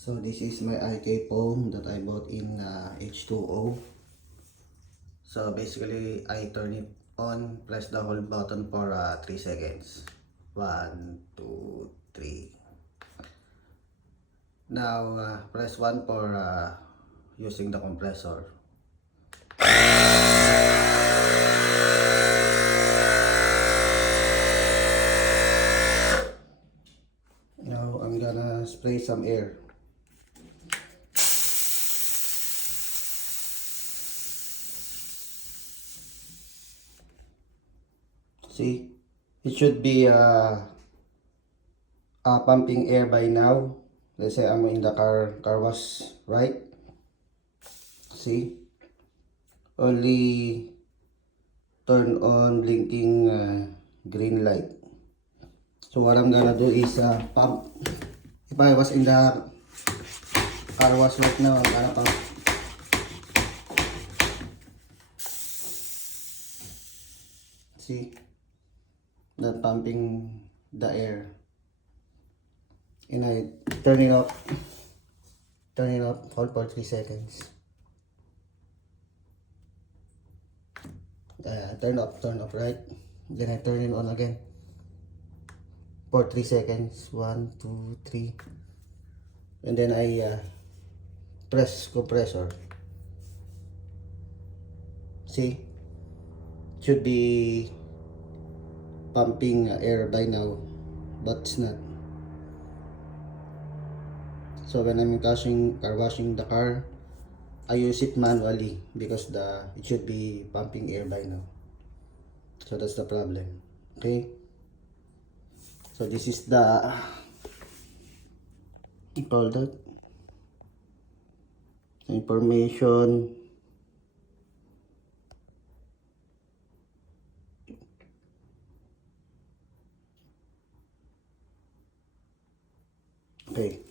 So this is my IK foam that I bought in H2O. So basically I turn it on, press the hold button for 3 seconds. 1, 2, 3. Now press 1 for using the compressor. Now I'm gonna spray some air. See, it should be pumping air by now. Let's say I'm in the car wash, right? See, only turn on blinking green light. So what I'm gonna do is pump. If I was in the car wash right now, I'm gonna pump. See, not pumping the air. And I turn it off. Turn it off. Hold for 3 seconds. Turn off, right? Then I turn it on again for 3 seconds. 1, 2, 3. And then I press compressor. See, should be pumping air by now, but it's not. So when I'm car washing the car, I use it manually because it should be pumping air by now. So that's the problem. Okay. So this is the you call that information. Okay.